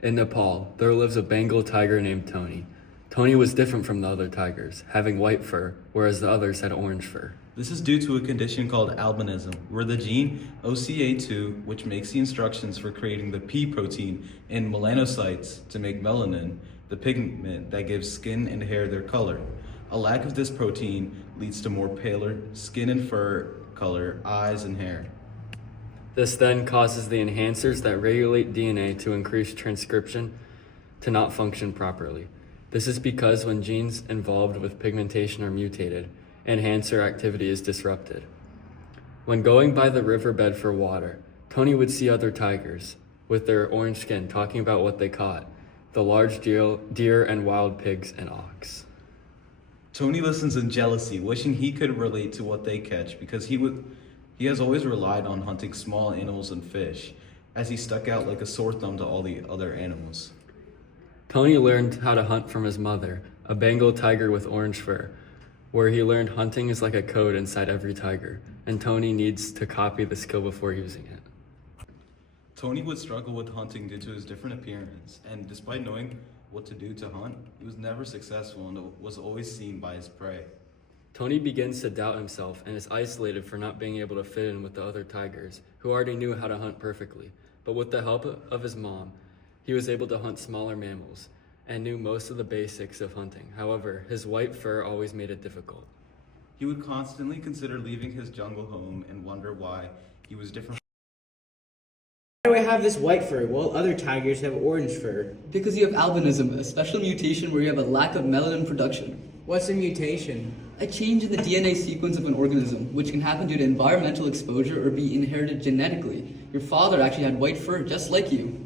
In Nepal, there lives a Bengal tiger named Tony. Tony was different from the other tigers, having white fur, whereas the others had orange fur. This is due to a condition called albinism, where the gene OCA2, which makes the instructions for creating the P protein in melanocytes to make melanin, the pigment that gives skin and hair their color. A lack of this protein leads to more paler skin and fur color, eyes, and hair. This then causes the enhancers that regulate DNA to increase transcription to not function properly. This is because when genes involved with pigmentation are mutated, enhancer activity is disrupted. When going by the riverbed for water, Tony would see other tigers with their orange skin talking about what they caught, the large deer and wild pigs and ox. Tony listens in jealousy, wishing he could relate to what they catch because he has always relied on hunting small animals and fish, as he stuck out like a sore thumb to all the other animals. Tony learned how to hunt from his mother, a Bengal tiger with orange fur, where he learned hunting is like a code inside every tiger, and Tony needs to copy the skill before using it. Tony would struggle with hunting due to his different appearance, and despite knowing what to do to hunt, he was never successful and was always seen by his prey. Tony begins to doubt himself and is isolated for not being able to fit in with the other tigers, who already knew how to hunt perfectly. But with the help of his mom, he was able to hunt smaller mammals and knew most of the basics of hunting. However, his white fur always made it difficult. He would constantly consider leaving his jungle home and wonder why he was different. Why do I have this white fur while other tigers have orange fur? Because you have albinism, a special mutation where you have a lack of melanin production. What's a mutation? A change in the DNA sequence of an organism, which can happen due to environmental exposure or be inherited genetically. Your father actually had white fur just like you.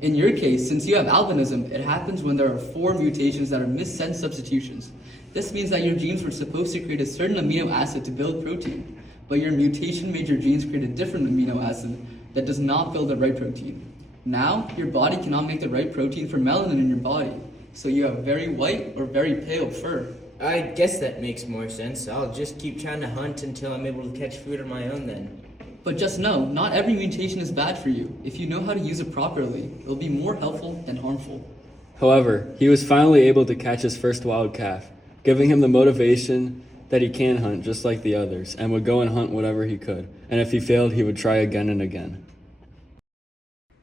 In your case, since you have albinism, it happens when there are 4 mutations that are missense substitutions. This means that your genes were supposed to create a certain amino acid to build protein, but your mutation made your genes create a different amino acid that does not build the right protein. Now, your body cannot make the right protein for melanin in your body, so you have very white or very pale fur. I guess that makes more sense. I'll just keep trying to hunt until I'm able to catch food on my own then. But just know, not every mutation is bad for you. If you know how to use it properly, it'll be more helpful than harmful. However, he was finally able to catch his first wild calf, giving him the motivation that he can hunt just like the others, and would go and hunt whatever he could. And if he failed, he would try again and again.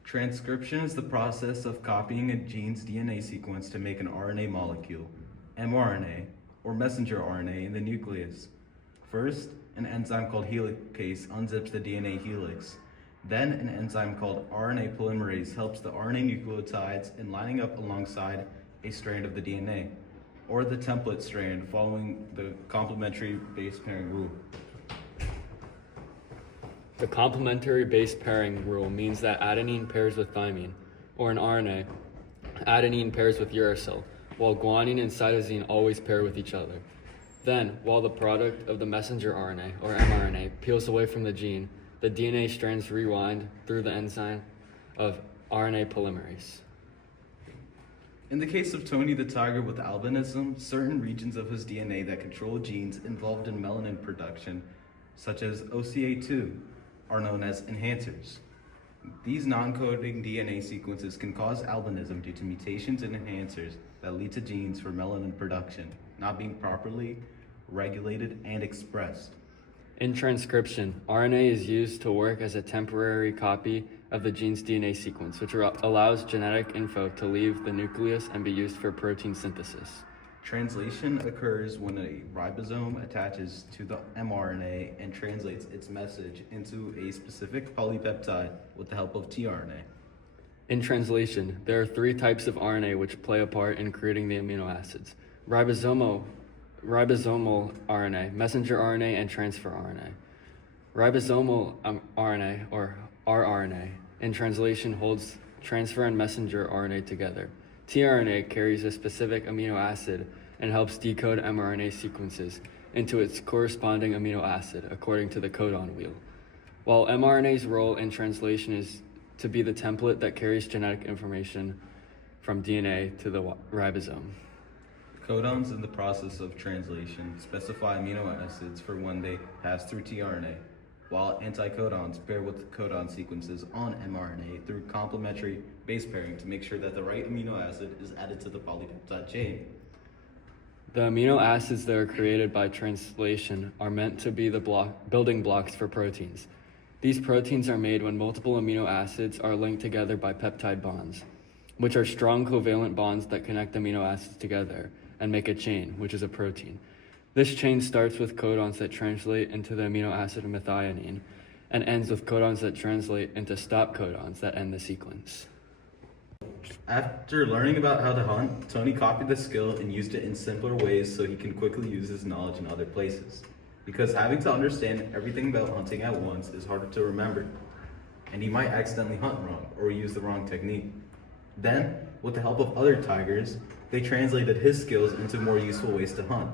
Transcription is the process of copying a gene's DNA sequence to make an RNA molecule, mRNA, or messenger RNA in the nucleus. First, an enzyme called helicase unzips the DNA helix. Then, an enzyme called RNA polymerase helps the RNA nucleotides in lining up alongside a strand of the DNA, or the template strand following the complementary base pairing rule. The complementary base pairing rule means that adenine pairs with thymine, or in RNA, adenine pairs with uracil, while guanine and cytosine always pair with each other. Then, while the product of the messenger RNA, or mRNA, peels away from the gene, the DNA strands rewind through the enzyme of RNA polymerase. In the case of Tony the tiger with albinism, certain regions of his DNA that control genes involved in melanin production, such as OCA2, are known as enhancers. These non-coding DNA sequences can cause albinism due to mutations in enhancers that lead to genes for melanin production not being properly regulated and expressed. In transcription, RNA is used to work as a temporary copy of the gene's DNA sequence, which allows genetic info to leave the nucleus and be used for protein synthesis. Translation occurs when a ribosome attaches to the mRNA and translates its message into a specific polypeptide with the help of tRNA. In translation, there are 3 types of RNA which play a part in creating the amino acids: ribosomal RNA, messenger RNA, and transfer RNA. Ribosomal RNA, or rRNA, in translation holds transfer and messenger RNA together. tRNA carries a specific amino acid and helps decode mRNA sequences into its corresponding amino acid according to the codon wheel. While mRNA's role in translation is to be the template that carries genetic information from DNA to the ribosome. Codons in the process of translation specify amino acids for when they pass through tRNA. while anticodons pair with codon sequences on mRNA through complementary base pairing to make sure that the right amino acid is added to the polypeptide chain. The amino acids that are created by translation are meant to be the building blocks for proteins. These proteins are made when multiple amino acids are linked together by peptide bonds, which are strong covalent bonds that connect amino acids together and make a chain, which is a protein. This chain starts with codons that translate into the amino acid methionine and ends with codons that translate into stop codons that end the sequence. After learning about how to hunt, Tony copied the skill and used it in simpler ways so he can quickly use his knowledge in other places. Because having to understand everything about hunting at once is harder to remember, and he might accidentally hunt wrong or use the wrong technique. Then, with the help of other tigers, they translated his skills into more useful ways to hunt.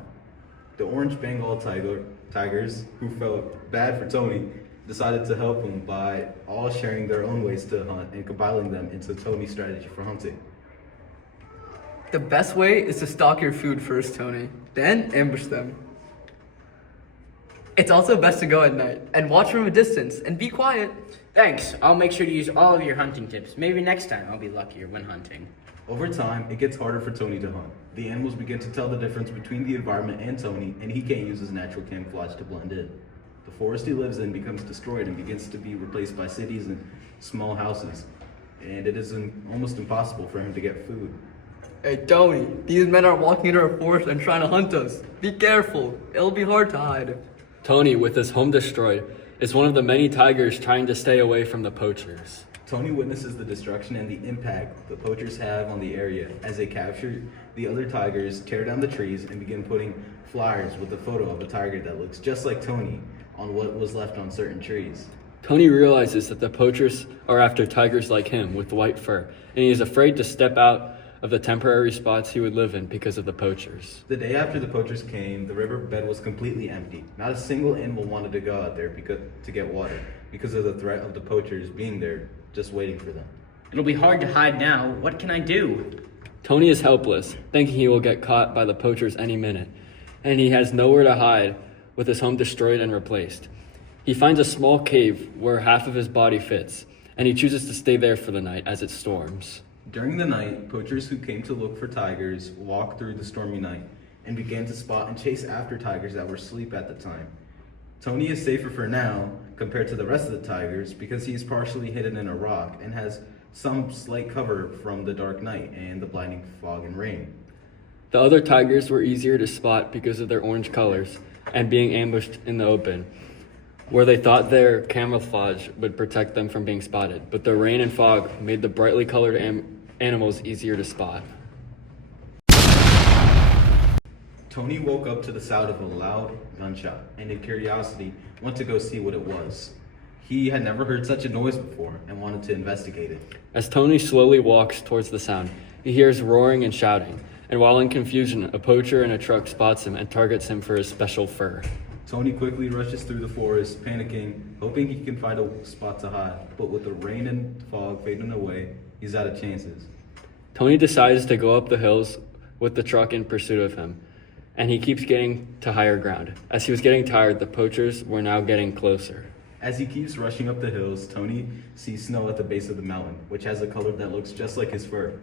The orange Bengal tigers, who felt bad for Tony, decided to help him by all sharing their own ways to hunt and compiling them into Tony's strategy for hunting. The best way is to stalk your food first, Tony, then ambush them. It's also best to go at night and watch from a distance and be quiet. Thanks. I'll make sure to use all of your hunting tips. Maybe next time I'll be luckier when hunting. Over time, it gets harder for Tony to hunt. The animals begin to tell the difference between the environment and Tony, and he can't use his natural camouflage to blend in. The forest he lives in becomes destroyed and begins to be replaced by cities and small houses, and it is almost impossible for him to get food. Hey, Tony, these men are walking into our forest and trying to hunt us. Be careful. It'll be hard to hide. Tony, with his home destroyed, is one of the many tigers trying to stay away from the poachers. Tony witnesses the destruction and the impact the poachers have on the area as they capture the other tigers, tear down the trees, and begin putting flyers with a photo of a tiger that looks just like Tony on what was left on certain trees. Tony realizes that the poachers are after tigers like him with white fur, and he is afraid to step out of the temporary spots he would live in because of the poachers. The day after the poachers came, the riverbed was completely empty. Not a single animal wanted to go out there to get water because of the threat of the poachers being there just waiting for them. It'll be hard to hide now. What can I do? Tony is helpless, thinking he will get caught by the poachers any minute, and he has nowhere to hide with his home destroyed and replaced. He finds a small cave where half of his body fits, and he chooses to stay there for the night as it storms. During the night, poachers who came to look for tigers walked through the stormy night and began to spot and chase after tigers that were asleep at the time. Tony is safer for now compared to the rest of the tigers because he is partially hidden in a rock and has some slight cover from the dark night and the blinding fog and rain. The other tigers were easier to spot because of their orange colors and being ambushed in the open, where they thought their camouflage would protect them from being spotted, but the rain and fog made the brightly colored animals easier to spot. Tony woke up to the sound of a loud gunshot and in curiosity went to go see what it was. He had never heard such a noise before and wanted to investigate it. As Tony slowly walks towards the sound, he hears roaring and shouting, and while in confusion, a poacher in a truck spots him and targets him for his special fur. Tony quickly rushes through the forest, panicking, hoping he can find a spot to hide, but with the rain and fog fading away, he's out of chances. Tony decides to go up the hills with the truck in pursuit of him, and he keeps getting to higher ground. As he was getting tired, the poachers were now getting closer. As he keeps rushing up the hills, Tony sees snow at the base of the mountain, which has a color that looks just like his fur.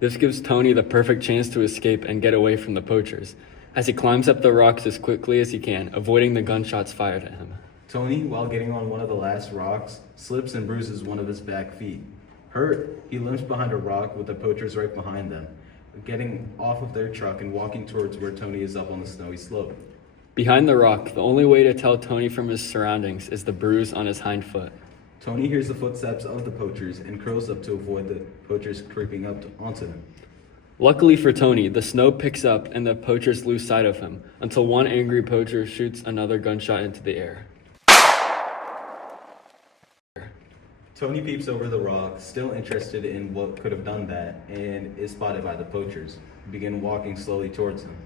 This gives Tony the perfect chance to escape and get away from the poachers, as he climbs up the rocks as quickly as he can, avoiding the gunshots fired at him. Tony, while getting on one of the last rocks, slips and bruises one of his back feet. Hurt, he limps behind a rock with the poachers right behind them, getting off of their truck and walking towards where Tony is up on the snowy slope. Behind the rock, the only way to tell Tony from his surroundings is the bruise on his hind foot. Tony hears the footsteps of the poachers and curls up to avoid the poachers creeping up onto him. Luckily for Tony, the snow picks up and the poachers lose sight of him until one angry poacher shoots another gunshot into the air. Tony peeps over the rock, still interested in what could have done that, and is spotted by the poachers, who begin walking slowly towards him.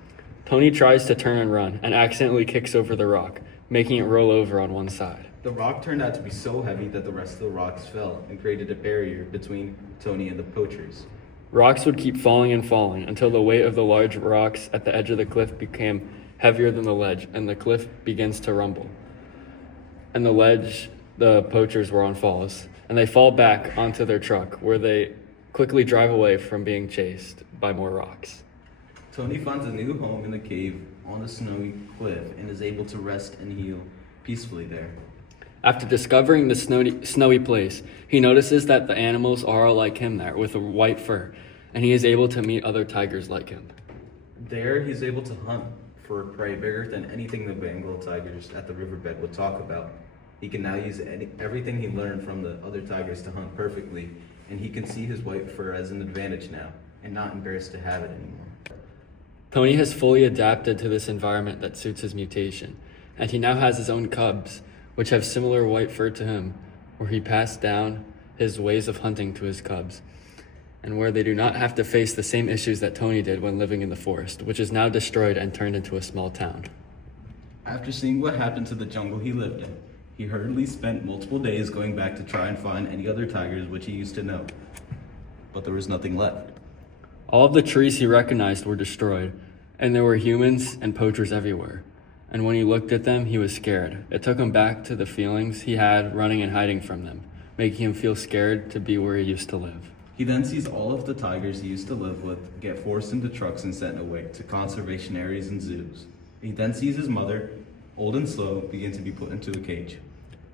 Tony tries to turn and run and accidentally kicks over the rock, making it roll over on one side. The rock turned out to be so heavy that the rest of the rocks fell and created a barrier between Tony and the poachers. Rocks would keep falling and falling until the weight of the large rocks at the edge of the cliff became heavier than the ledge and the cliff begins to rumble. and the ledge the poachers were on falls, and they fall back onto their truck, where they quickly drive away from being chased by more rocks. Tony finds a new home in the cave on the snowy cliff and is able to rest and heal peacefully there. After discovering the snowy place, he notices that the animals are all like him there, with a white fur, and he is able to meet other tigers like him. There, he's able to hunt for prey bigger than anything the Bengal tigers at the riverbed would talk about. He can now use everything he learned from the other tigers to hunt perfectly, and he can see his white fur as an advantage now, and not embarrassed to have it anymore. Tony has fully adapted to this environment that suits his mutation, and he now has his own cubs, which have similar white fur to him, where he passed down his ways of hunting to his cubs, and where they do not have to face the same issues that Tony did when living in the forest, which is now destroyed and turned into a small town. After seeing what happened to the jungle he lived in, he hurriedly spent multiple days going back to try and find any other tigers which he used to know. But there was nothing left. All of the trees he recognized were destroyed, and there were humans and poachers everywhere. And when he looked at them, he was scared. It took him back to the feelings he had running and hiding from them, making him feel scared to be where he used to live. He then sees all of the tigers he used to live with get forced into trucks and sent away to conservation areas and zoos. He then sees his mother, old and slow, begin to be put into a cage.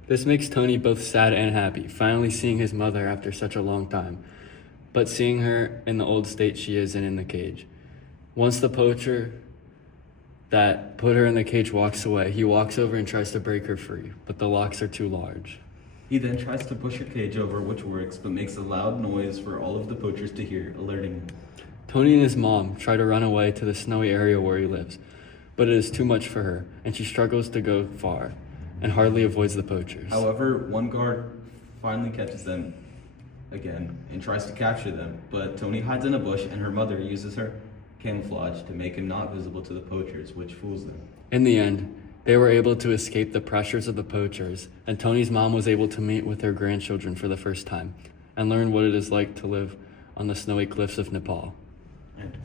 This makes Tony both sad and happy, finally seeing his mother after such a long time, but seeing her in the old state she is in the cage. Once the poacher that put her in the cage walks away, he walks over and tries to break her free, but the locks are too large. He then tries to push her cage over, which works, but makes a loud noise for all of the poachers to hear, alerting him. Tony and his mom try to run away to the snowy area where he lives, but it is too much for her, and she struggles to go far, and hardly avoids the poachers. However, one guard finally catches them again and tries to capture them, but Tony hides in a bush and her mother uses her camouflage to make him not visible to the poachers, which fools them. In the end, they were able to escape the pressures of the poachers, and Tony's mom was able to meet with her grandchildren for the first time and learn what it is like to live on the snowy cliffs of Nepal. And